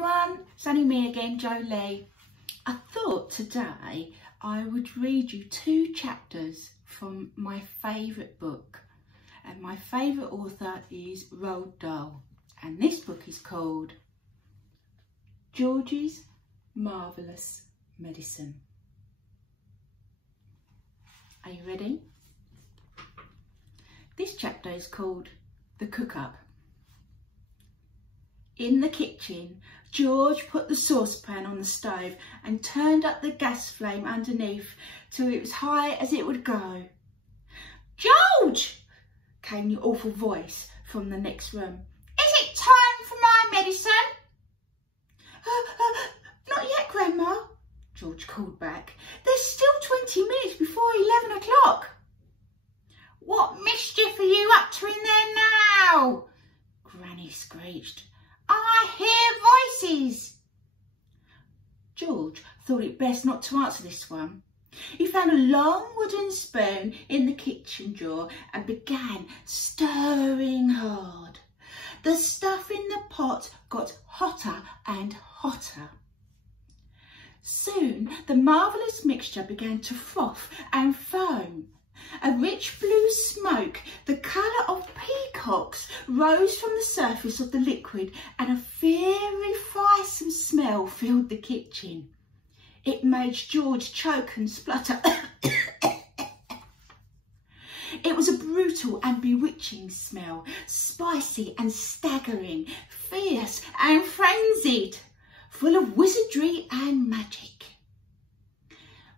everyone, it's only me again, Jolie. I thought today I would read you 2 chapters from my favourite book, and my favourite author is Roald Dahl, and this book is called George's Marvellous Medicine. Are you ready? This chapter is called The Cook-Up. In the kitchen, George put the saucepan on the stove and turned up the gas flame underneath till it was high as it would go. "George!" came the awful voice from the next room. "Is it time for my medicine?" Not yet, Grandma," George called back. "There's still 20 minutes before 11 o'clock. "What mischief are you up to in there now?" Granny screeched. "I hear voices." George thought it best not to answer this one. He found a long wooden spoon in the kitchen drawer and began stirring hard. The stuff in the pot got hotter and hotter. Soon the marvellous mixture began to froth and foam. A rich blue smoke, the colour of peacocks, rose from the surface of the liquid, and a very frightsome smell filled the kitchen. It made George choke and splutter. It was a brutal and bewitching smell, spicy and staggering, fierce and frenzied, full of wizardry and magic.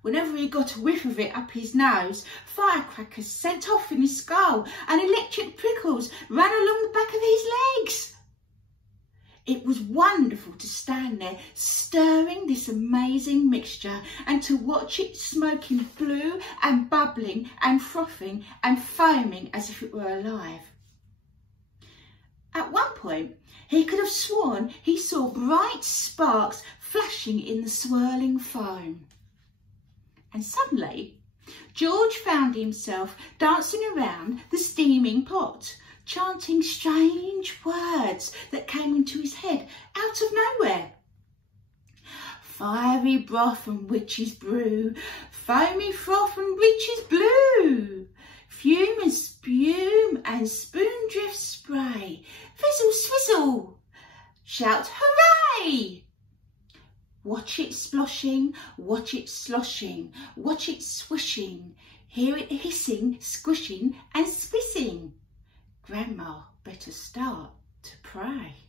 Whenever he got a whiff of it up his nose, firecrackers sent off in his skull and electric prickles ran along the back of his legs. It was wonderful to stand there stirring this amazing mixture and to watch it smoking blue and bubbling and frothing and foaming as if it were alive. At one point, he could have sworn he saw bright sparks flashing in the swirling foam. And suddenly, George found himself dancing around the steaming pot, chanting strange words that came into his head out of nowhere. "Fiery broth and witch's brew, foamy froth and witch's blue, fume and spume and spoondrift spray, fizzle swizzle, shout hooray! Watch it sploshing, watch it sloshing, watch it swishing, hear it hissing, squishing and spissing. Grandma better start to pray."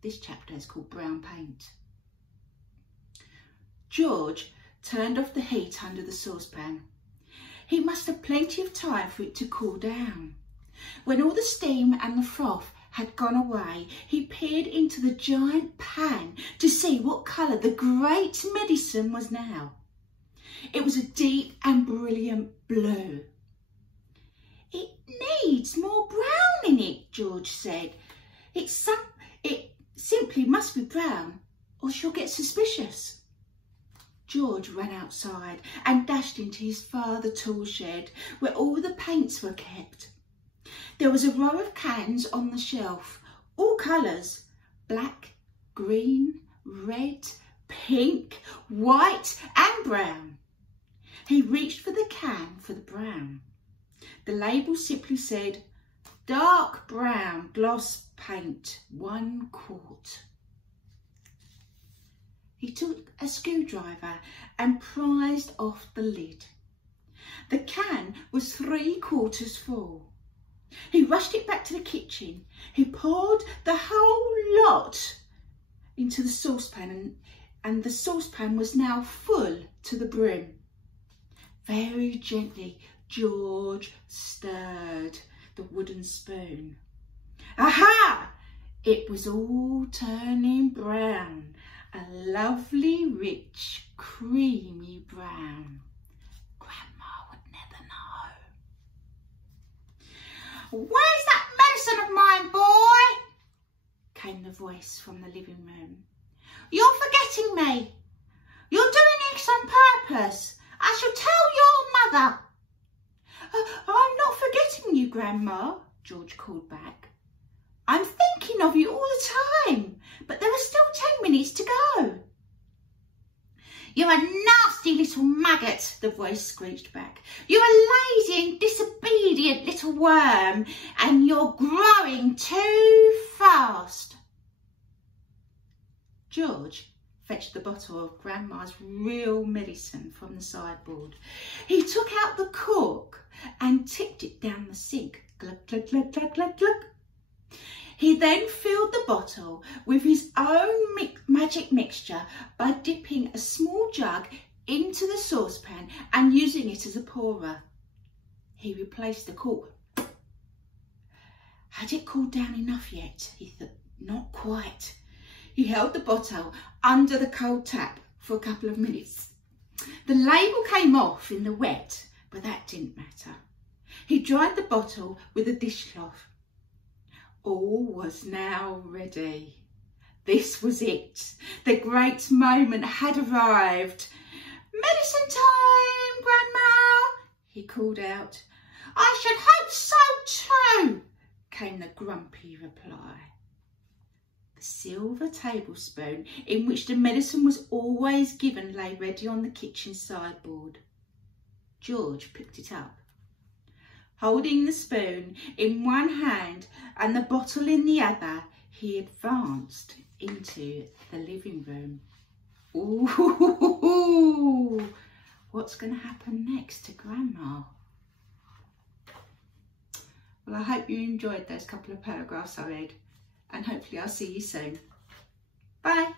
This chapter is called Brown Paint. George turned off the heat under the saucepan. He must have plenty of time for it to cool down. When all the steam and the froth had gone away, he peered into the giant pan to see what colour the great medicine was now. It was a deep and brilliant blue. "It needs more brown in it," George said. It simply must be brown or she'll get suspicious." George ran outside and dashed into his father tool shed where all the paints were kept. There was a row of cans on the shelf, all colours, black, green, red, pink, white and brown. He reached for the can for the brown. The label simply said, "Dark brown gloss paint, 1 quart. He took a screwdriver and prised off the lid. The can was 3/4 full. He rushed it back to the kitchen. He poured the whole lot into the saucepan and the saucepan was now full to the brim. Very gently, George stirred the wooden spoon. Aha! It was all turning brown, a lovely, rich, creamy brown. Grandma would never know. "Where's that medicine of mine, boy?" came the voice from the living room. "You're forgetting me. You're doing this on purpose. I shall tell your mother." "I'm not forgetting you, Grandma," George called back. I'm thinking of you all the time, but there are still 10 minutes to go. You're a nasty little maggot, the voice screeched back. You're a lazy and disobedient little worm, and you're growing too fast. George fetched the bottle of Grandma's real medicine from the sideboard. He took out the cork and tipped it down the sink. Glug, glug, glug, glug, glug, glug. He then filled the bottle with his own magic mixture by dipping a small jug into the saucepan and using it as a pourer. He replaced the cork. Had it cooled down enough yet? He thought. Not quite. He held the bottle under the cold tap for a couple of minutes. The label came off in the wet, but that didn't matter. He dried the bottle with a dishcloth. All was now ready. This was it. The great moment had arrived. Medicine time, Grandma, he called out. I should hope so too, came the grumpy reply. The silver tablespoon in which the medicine was always given lay ready on the kitchen sideboard. George picked it up. Holding the spoon in one hand and the bottle in the other, he advanced into the living room. Ooh, what's going to happen next to Grandma? Well, I hope you enjoyed those couple of paragraphs I read, and hopefully I'll see you soon. Bye.